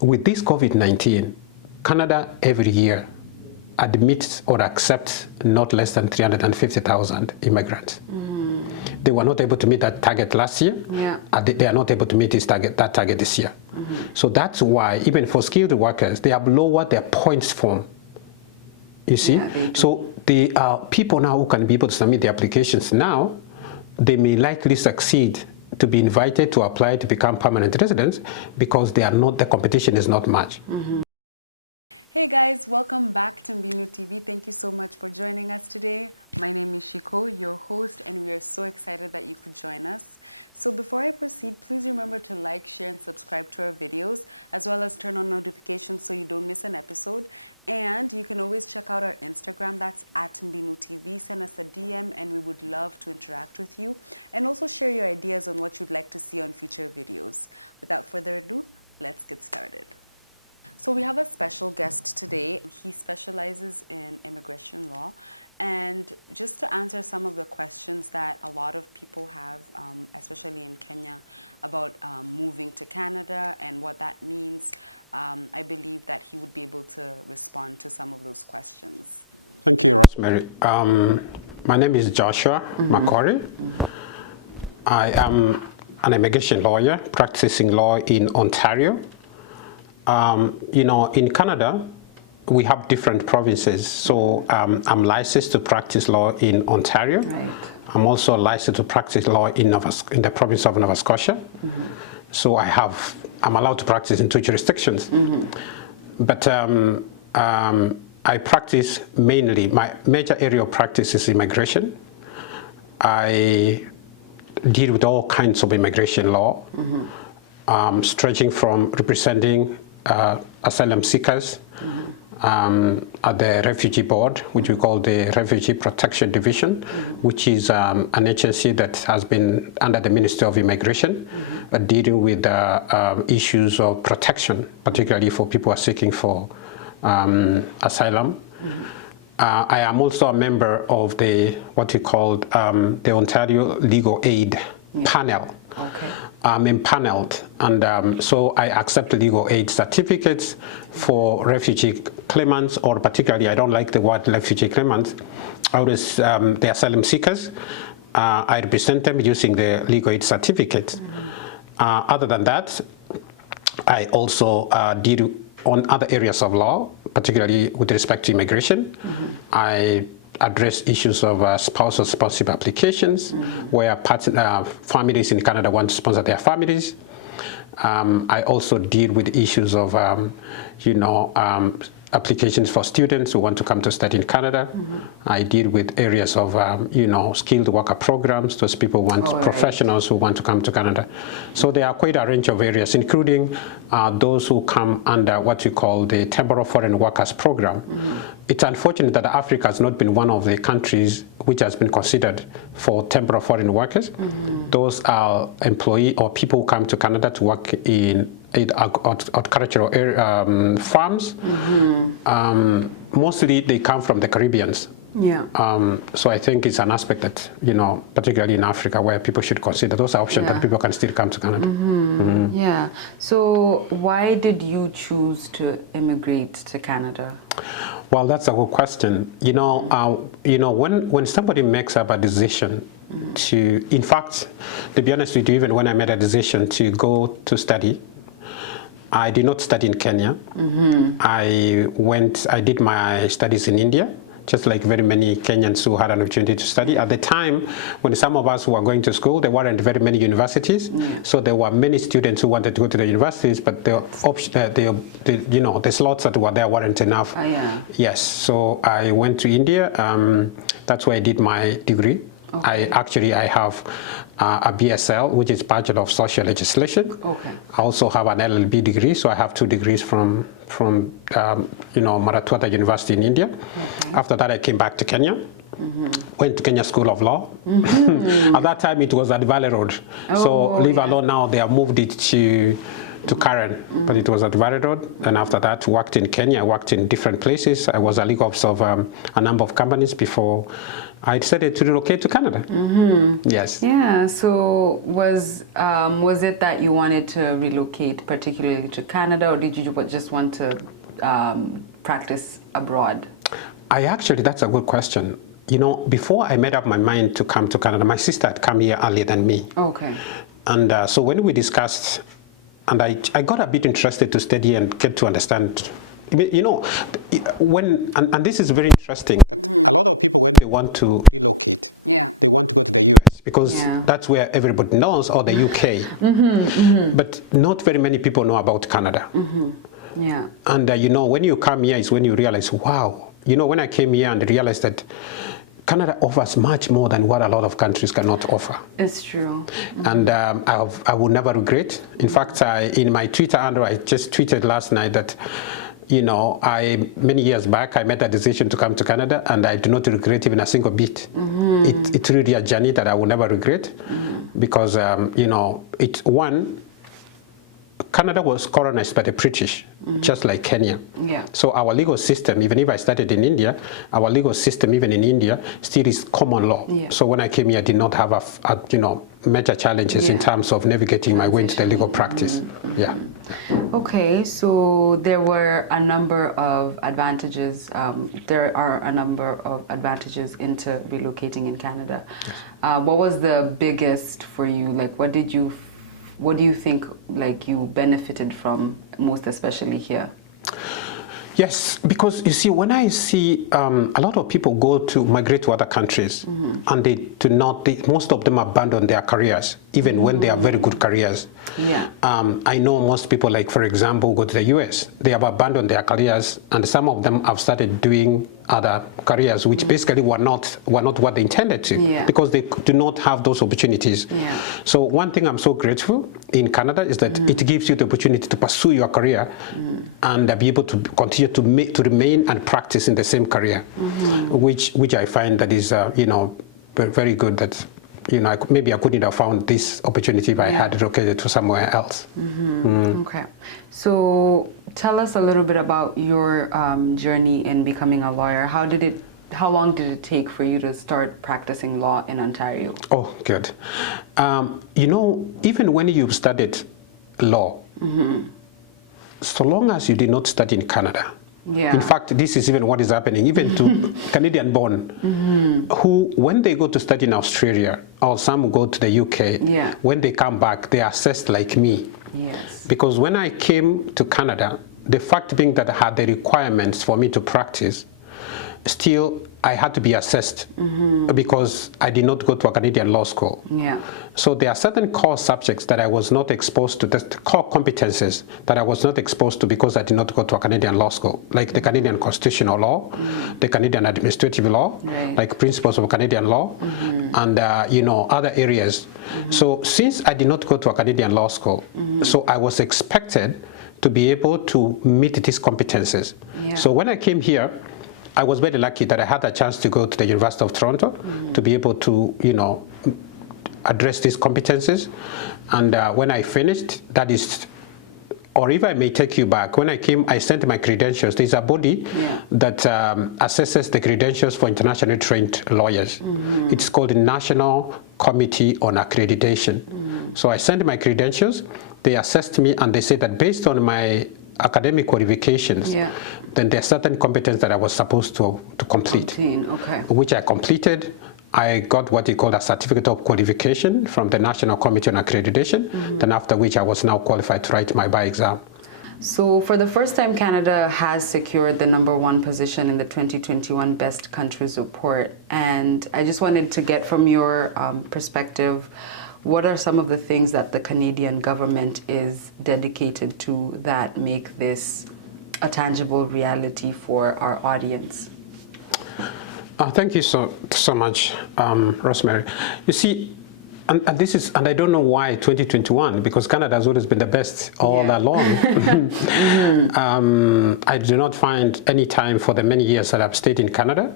with this COVID-19, Canada every year admits or accepts not less than 350,000 immigrants. They were not able to meet that target last year. Yeah. They are not able to meet that target this year. So that's why, even for skilled workers, they have lowered their points form. You see? Yeah, so the people now who can be able to submit the applications now, they may likely succeed to be invited to apply to become permanent residents because they are not, the competition is not much. Mary, my name is Joshua Makori. I am an immigration lawyer practicing law in Ontario. You know, in Canada, we have different provinces. So I'm licensed to practice law in Ontario. Right. I'm also licensed to practice law in the province of Nova Scotia. So I'm allowed to practice in two jurisdictions. But I practice mainly, my major area of practice is immigration. I deal with all kinds of immigration law, stretching from representing asylum seekers at the Refugee Board, which we call the Refugee Protection Division, which is an agency that has been under the Ministry of Immigration, dealing with issues of protection, particularly for people who are seeking for asylum. I am also a member of what we call the Ontario Legal Aid panel. Okay. I'm impaneled, and so I accept legal aid certificates for refugee claimants, or particularly, I don't like the word refugee claimants, the asylum seekers. I represent them using the legal aid certificate. Other than that, I also deal on other areas of law, particularly with respect to immigration. I address issues of spousal sponsorship applications, where families in Canada want to sponsor their families. I also deal with issues of, applications for students who want to come to study in Canada. I deal with areas of, skilled worker programs. Those people want professionals who want to come to Canada. So there are quite a range of areas, including those who come under what we call the Temporary Foreign Workers Program. It's unfortunate that Africa has not been one of the countries which has been considered for temporary foreign workers. Those are employees or people who come to Canada to work in agricultural farms. Mostly they come from the Caribbeans. Yeah. So I think it's an aspect that, particularly in Africa, where people should consider those options that people can still come to Canada. Yeah. So why did you choose to immigrate to Canada? Well, that's a good question. When somebody makes up a decision to, in fact, to be honest with you, even when I made a decision to go to study, I did not study in Kenya. I did my studies in India, just like very many Kenyans who had an opportunity to study. At the time, when some of us were going to school, there weren't very many universities. So there were many students who wanted to go to the universities, but the slots that were there weren't enough. Yes, so I went to India. That's where I did my degree. I have a BSL, which is Bachelor of Social Legislation. I also have an LLB degree, so I have 2 degrees from Maratwada University in India. After that, I came back to Kenya. Went to Kenya School of Law. At that time, it was at Valley Road. So leave alone now, they have moved it to to Karen, but it was at Valley Road. And after that, worked in Kenya, I worked in different places. I was a legal officer of a number of companies before I decided to relocate to Canada. Yes. Yeah, so was it that you wanted to relocate particularly to Canada, or did you just want to practice abroad? That's a good question. You know, before I made up my mind to come to Canada, my sister had come here earlier than me. Okay. And so when we discussed, and I got a bit interested to study and get to understand, you know, and this is very interesting, they want to, because that's where everybody knows, or the UK, but not very many people know about Canada. Yeah. And you know, when you come here is when you realize, wow, you know, when I came here and realized that Canada offers much more than what a lot of countries cannot offer. It's true. And I will never regret. In fact, in my Twitter handle, I just tweeted last night that, you know, many years back, I made a decision to come to Canada, and I do not regret even a single bit. It's really a journey that I will never regret, because, you know, Canada was colonized by the British, just like Kenya. Yeah. So our legal system, even if I started in India, our legal system, even in India, still is common law. Yeah. So when I came here, I did not have you know, major challenges in terms of navigating my way into the legal practice. Yeah. Okay, so there were a number of advantages. There are a number of advantages into relocating in Canada. Yes. What was the biggest for you? Like, what do you think, like, you benefited from most, especially here? Yes, because you see, when I see a lot of people migrate to other countries, and they do not, most of them abandon their careers, even when they are very good careers. Yeah. I know most people, like, for example, go to the US, they have abandoned their careers, and some of them have started doing other careers, which basically were not what they intended to, because they do not have those opportunities. Yeah. So one thing I'm so grateful in Canada is that it gives you the opportunity to pursue your career and be able to continue to remain and practice in the same career, which I find that is you know, very good. That, you know, maybe I couldn't have found this opportunity if I had relocated to somewhere else. Okay, so tell us a little bit about your journey in becoming a lawyer. How long did it take for you to start practicing law in Ontario? Oh, good. You know, even when you've studied law, so long as you did not study in Canada, in fact, this is even what is happening, even to Canadian-born, who, when they go to study in Australia, or some go to the UK, when they come back, they are assessed like me. Yes. Because when I came to Canada, the fact being that I had the requirements for me to practice, still I had to be assessed because I did not go to a Canadian law school. Yeah. So there are certain core subjects that I was not exposed to, the core competences that I was not exposed to because I did not go to a Canadian law school, like the Canadian constitutional law, the Canadian administrative law, like principles of Canadian law, and you know, other areas. So since I did not go to a Canadian law school, so I was expected to be able to meet these competences. Yeah. So when I came here, I was very lucky that I had a chance to go to the University of Toronto to be able to, you know, address these competences. And when I finished, that is, or if I may take you back, when I came, I sent my credentials. There's a body that assesses the credentials for internationally trained lawyers. It's called the National Committee on Accreditation. So I sent my credentials. They assessed me, and they said that based on my academic qualifications, then there are certain competences that I was supposed to complete, which I completed. I got what they call a certificate of qualification from the National Committee on Accreditation, then after which I was now qualified to write my bar exam. So for the first time, Canada has secured the #1 position in the 2021 Best Countries Report. And I just wanted to get from your perspective, what are some of the things that the Canadian government is dedicated to that make this a tangible reality for our audience? Thank you so much, Rosemary. You see, and this is, and I don't know why 2021, because Canada has always been the best all along. I do not find any time for the many years that I've stayed in Canada,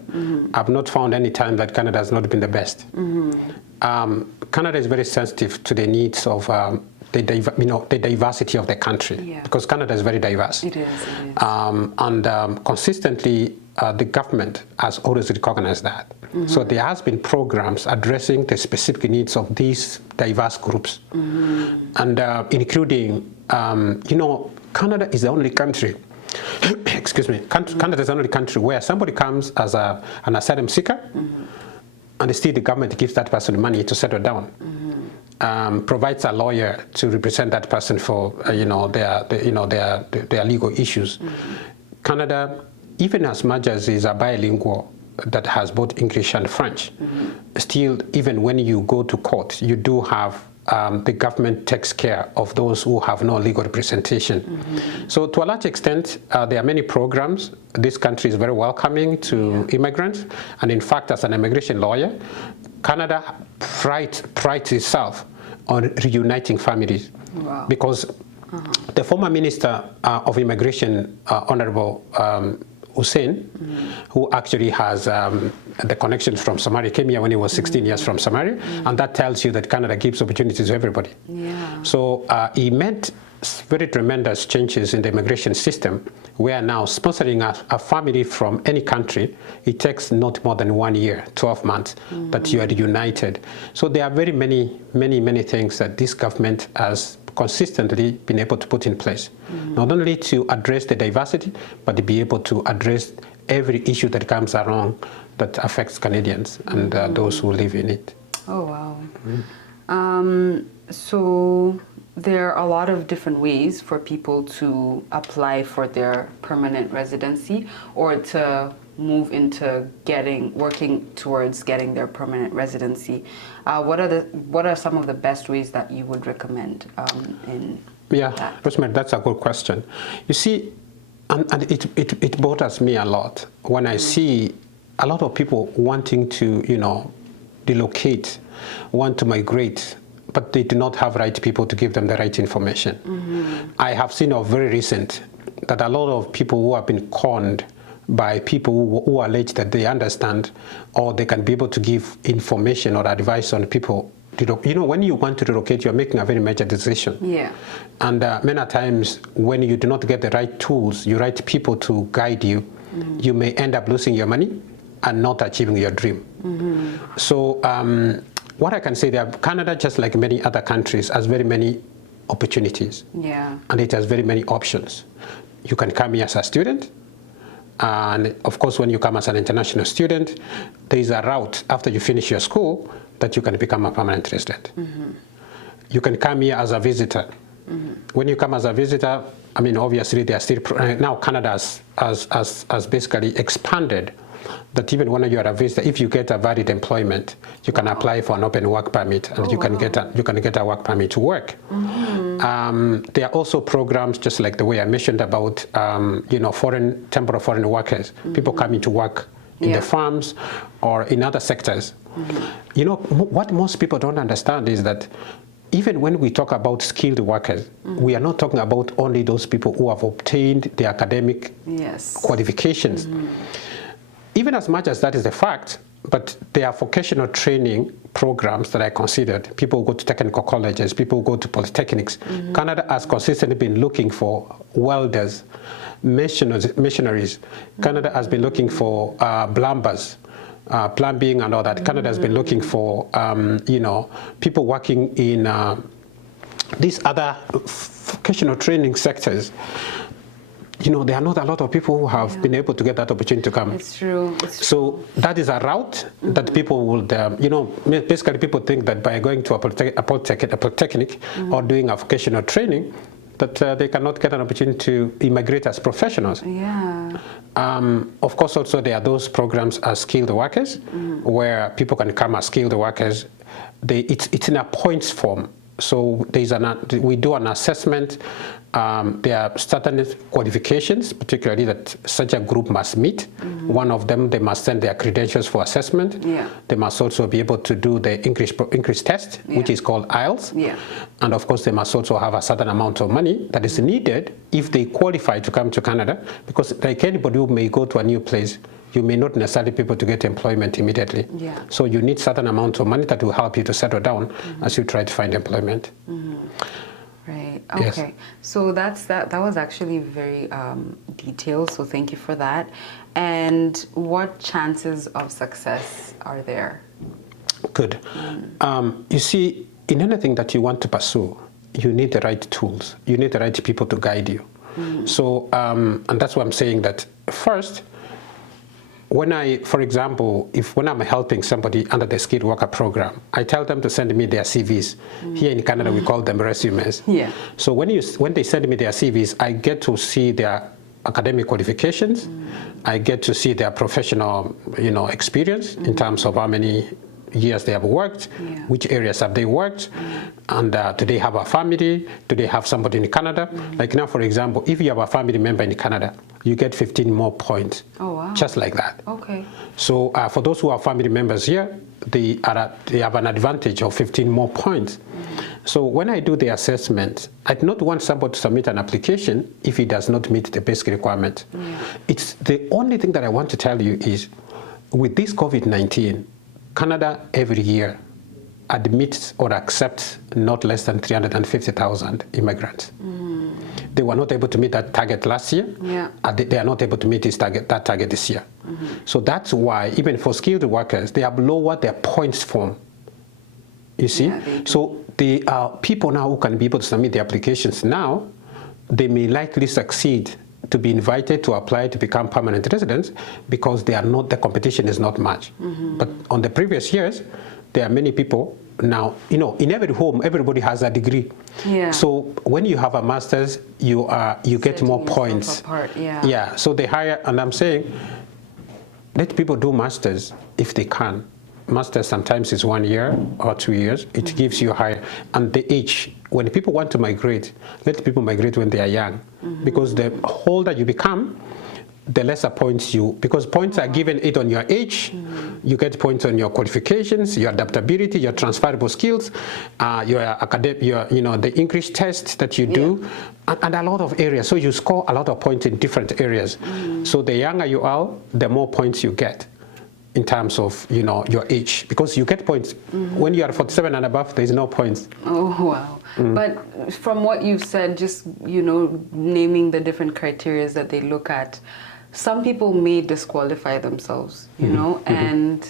I've not found any time that Canada has not been the best. Canada is very sensitive to the needs of the diversity of the country, because Canada is very diverse. It is. Consistently, the government has always recognized that. So there has been programs addressing the specific needs of these diverse groups, and including, Canada is the only country. Excuse me. Canada is the only country where somebody comes as an asylum seeker, and still the government gives that person money to settle down. Provides a lawyer to represent that person for their legal issues. Canada, even as much as is a bilingual that has both English and French, still, even when you go to court, you do have the government takes care of those who have no legal representation. So to a large extent, there are many programs. This country is very welcoming to immigrants. And in fact, as an immigration lawyer, Canada prides itself on reuniting families. Wow. Because the former Minister of Immigration, Honorable Hussein, who actually has the connections from Somalia, came here when he was 16 years from Somalia, and that tells you that Canada gives opportunities to everybody. So he made very tremendous changes in the immigration system, where now sponsoring a family from any country, it takes not more than 1 year, 12 months, that you are reunited. So there are very many things that this government has consistently been able to put in place, not only to address the diversity, but to be able to address every issue that comes along that affects Canadians and those who live in it. Oh, wow. So there are a lot of different ways for people to apply for their permanent residency or to move into working towards getting their permanent residency. What are some of the best ways that you would recommend Rosemary, that's a good question. You see, and it bothers me a lot when I see a lot of people wanting to, relocate, want to migrate, but they do not have right people to give them the right information. I have seen of very recent that a lot of people who have been conned by people who allege that they understand or they can be able to give information or advice on people. When you want to relocate, you're making a very major decision. And many times when you do not get the right tools, the right people to guide you, you may end up losing your money and not achieving your dream. So what I can say, that Canada, just like many other countries, has very many opportunities. And it has very many options. You can come here as a student. And of course, when you come as an international student, there is a route after you finish your school that you can become a permanent resident. You can come here as a visitor. When you come as a visitor, I mean, obviously, they are still, now Canada has basically expanded that even when you are a visitor, if you get a valid employment, you can apply for an open work permit, and you can get a work permit to work. There are also programs, just like the way I mentioned about temporary foreign workers, people coming to work in the farms or in other sectors. What most people don't understand is that even when we talk about skilled workers, we are not talking about only those people who have obtained the academic qualifications. Even as much as that is the fact, but there are vocational training programs that I considered. People go to technical colleges, people go to polytechnics. Canada has consistently been looking for welders, missionaries. Canada has been looking for plumbers, plumbing and all that. Canada has been looking for, people working in these other vocational training sectors. There are not a lot of people who have been able to get that opportunity to come. It's true. So that is a route that people would, basically people think that by going to a polytechnic or doing a vocational training, that they cannot get an opportunity to immigrate as professionals. Of course, also there are those programs as skilled workers, where people can come as skilled workers. It's in a points form. So we do an assessment. There are certain qualifications, particularly that such a group must meet. One of them, they must send their credentials for assessment. They must also be able to do the English test, which is called IELTS. And of course, they must also have a certain amount of money that is needed if they qualify to come to Canada, because like anybody who may go to a new place, you may not necessarily be able to get employment immediately. So you need certain amount of money that will help you to settle down as you try to find employment. Right. Yes. Okay. So that was actually very detailed. So thank you for that. And what chances of success are there? Good. You see, in anything that you want to pursue, you need the right tools. You need the right people to guide you. So, and that's why I'm saying that first, for example, when I'm helping somebody under the skilled worker program, I tell them to send me their CVs. Here in Canada, we call them resumes. Yeah. So when they send me their CVs, I get to see their academic qualifications. I get to see their professional, experience in terms of how many years they have worked, which areas have they worked, and do they have a family, do they have somebody in Canada? Like now, for example, if you have a family member in Canada, you get 15 more points. Oh, wow. Just like that. Okay. So for those who are family members here, they have an advantage of 15 more points. So when I do the assessment, I do not want somebody to submit an application if he does not meet the basic requirement. It's the only thing that I want to tell you is, with this COVID-19, Canada every year admits or accepts not less than 350,000 immigrants. They were not able to meet that target last year. They are not able to meet that target this year. So that's why, even for skilled workers, they have lowered their points form. You see? So the people now who can be able to submit the applications now, they may likely succeed to be invited to apply to become permanent residents because the competition is not much. But on the previous years, there are many people now, in every home, everybody has a degree. So when you have a master's, you get more points. So they hire, and I'm saying, let people do masters if they can. Masters sometimes is 1 year or 2 years. It gives you higher. And the age, when people want to migrate, let people migrate when they are young. Because the older you become, the lesser points because points are given it on your age. You get points on your qualifications, your adaptability, your transferable skills, your academic, the English test that you do, and a lot of areas. So you score a lot of points in different areas. So the younger you are, the more points you get in terms of, your age, because you get points. When you are 47 and above, there's no points. Oh, wow. But from what you've said, just, naming the different criteria that they look at, some people may disqualify themselves, and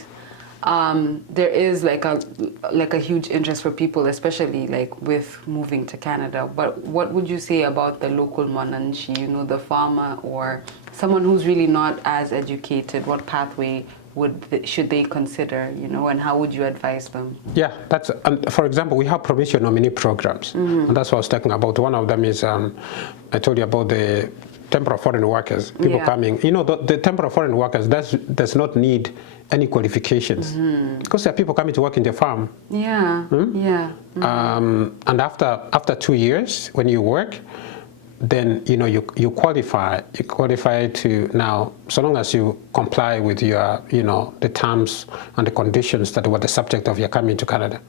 there is like a huge interest for people, especially like with moving to Canada. But what would you say about the local Monanchi, the farmer or someone who's really not as educated? What pathway should they consider, and how would you advise them? Yeah, for example, we have provincial nominee programs, and that's what I was talking about. One of them is, I told you about the temporary foreign workers, people coming. The temporary foreign workers does not need any qualifications, because there are people coming to work in the farm. And after 2 years, when you work, then you qualify. You qualify to now, so long as you comply with your the terms and the conditions that were the subject of your coming to Canada,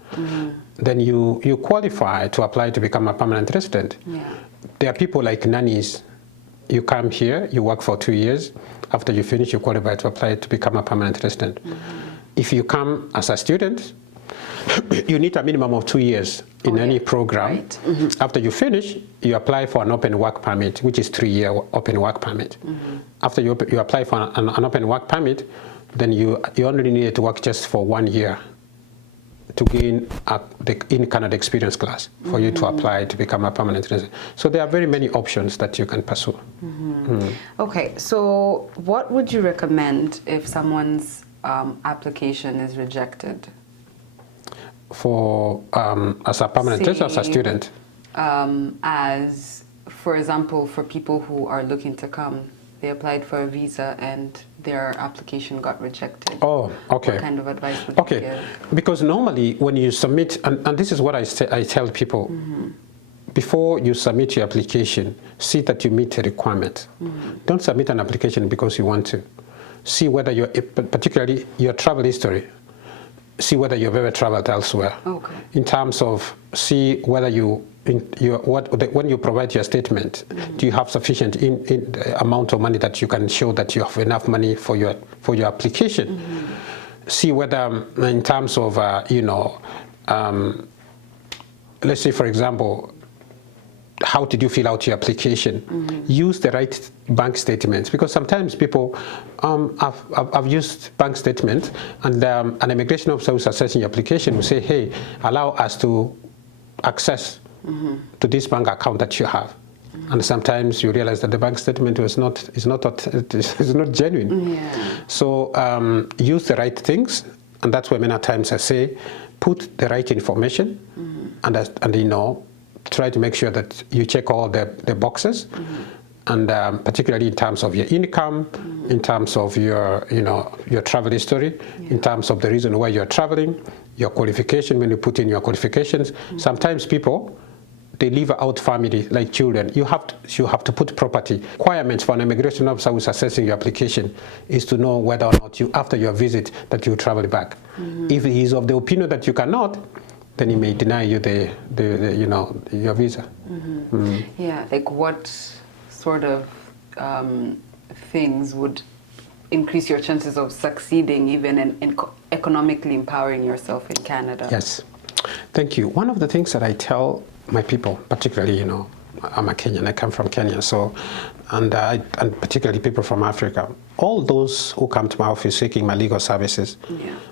then you qualify to apply to become a permanent resident. There are people like nannies. You come here, you work for 2 years. After you finish, you qualify to apply to become a permanent resident. If you come as a student, you need a minimum of 2 years in any program. After you finish, you apply for an open work permit, which is 3-year open work permit. After you apply for an open work permit, then you only need to work just for 1 year to gain the in-Canada experience class for you to apply to become a permanent resident. So there are very many options that you can pursue. Okay, so what would you recommend if someone's application is rejected? For as a permanent resident or as a student? As, for example, for people who are looking to come, they applied for a visa and their application got rejected. Oh, okay. What kind of advice would you give? Because normally when you submit, and this is what I tell people, before you submit your application, see that you meet a requirement. Don't submit an application because you want to. See whether particularly your travel history, see whether you've ever traveled elsewhere. In terms of, see whether when you provide your statement, do you have sufficient amount of money that you can show that you have enough money for your application? See whether, in terms of let's say, for example, how did you fill out your application? Use the right bank statements, because sometimes people have used bank statements, and an immigration officer who's assessing your application will say, hey, allow us to access to this bank account that you have. And sometimes you realize that the bank statement is not genuine. So use the right things, and that's why many times I say, put the right information, and you know, try to make sure that you check all the boxes, and particularly in terms of your income, in terms of your, you know, your travel history, in terms of the reason why you're traveling, your qualification, when you put in your qualifications. Sometimes people, they leave out family, like children. You have to put property. Requirements for an immigration officer who's assessing your application is to know whether or not you, after your visit, that you travel back. If he is of the opinion that you cannot, then he may deny you you know, your visa. Yeah, like what sort of things would increase your chances of succeeding, even in economically empowering yourself in Canada? Yes, thank you. One of the things that I tell my people, particularly, you know, I'm a Kenyan, I come from Kenya, so, and particularly people from Africa, all those who come to my office seeking my legal services,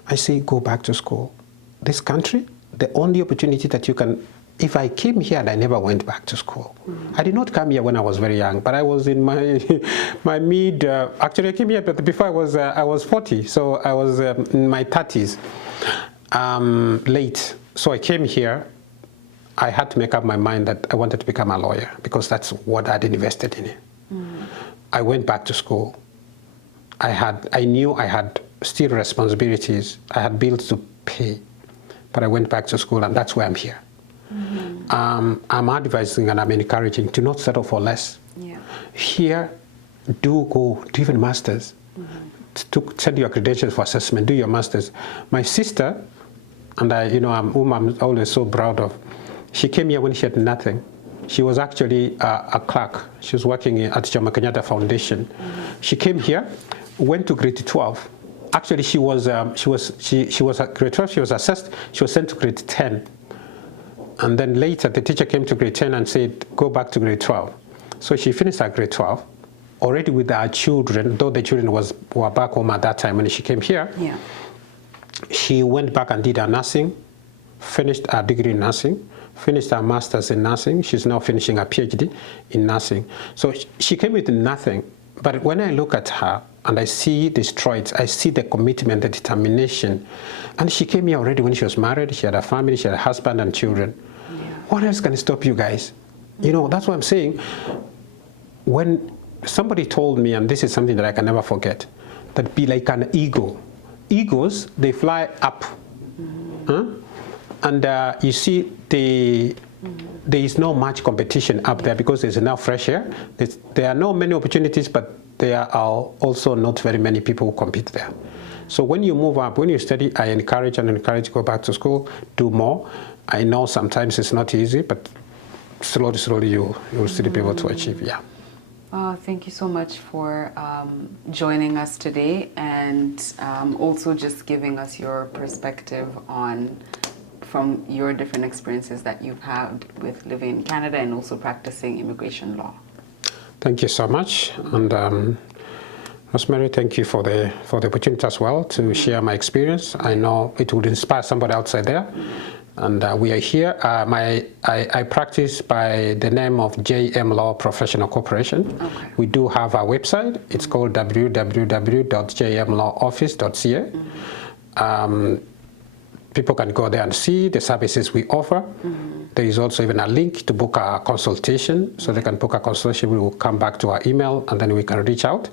I say, go back to school. This country, the only opportunity that you can, if I came here and I never went back to school, I did not come here when I was very young, but I was in my mid, actually I came here but before I was 40, so I was in my 30s, late. So I came here, I had to make up my mind that I wanted to become a lawyer, because that's what I'd invested in it. I went back to school. I knew I had still responsibilities. I had bills to pay, but I went back to school, and that's why I'm here. I'm advising and I'm encouraging to not settle for less. Here, do even masters. To send your credentials for assessment, do your masters. My sister, and whom I'm always so proud of, she came here when she had nothing. She was actually a clerk. She was working at Jomo Kenyatta Foundation. She came here, went to grade 12. Actually, she was at grade 12. She was assessed. She was sent to grade 10. And then later, the teacher came to grade 10 and said, go back to grade 12. So she finished at grade 12, already with her children, though the children were back home at that time when she came here. She went back and did her nursing, finished her degree in nursing, finished her master's in nursing. She's now finishing her PhD in nursing. So she came with nothing. But when I look at her and I see the strides, I see the commitment, the determination. And she came here already when she was married. She had a family, she had a husband and children. What else can stop you guys? You know, that's what I'm saying. When somebody told me, and this is something that I can never forget, that be like an eagle. Eagles, they fly up. And you see, there is no much competition up there because there's enough fresh air. There are not many opportunities, but there are also not very many people who compete there. So when you move up, when you study, I encourage to go back to school, do more. I know sometimes it's not easy, but slowly you will still be able to achieve. Thank you so much for joining us today, and also just giving us your perspective from your different experiences that you've had with living in Canada and also practicing immigration law. Thank you so much, and Rosemary, thank you for the opportunity as well to share my experience. I know it would inspire somebody outside there, and we are here. I practice by the name of JM Law Professional Corporation. We do have a website. It's called www.jmlawoffice.ca. People can go there and see the services we offer. There is also even a link to book a consultation, so they can book a consultation. We will come back to our email, and then we can reach out.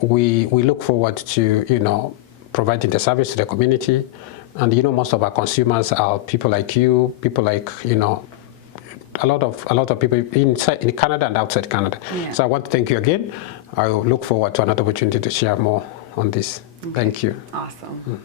We look forward to providing the service to the community, and most of our consumers are people like you, people like a lot of people in Canada and outside Canada. So I want to thank you again. I look forward to another opportunity to share more on this. Thank you. Awesome.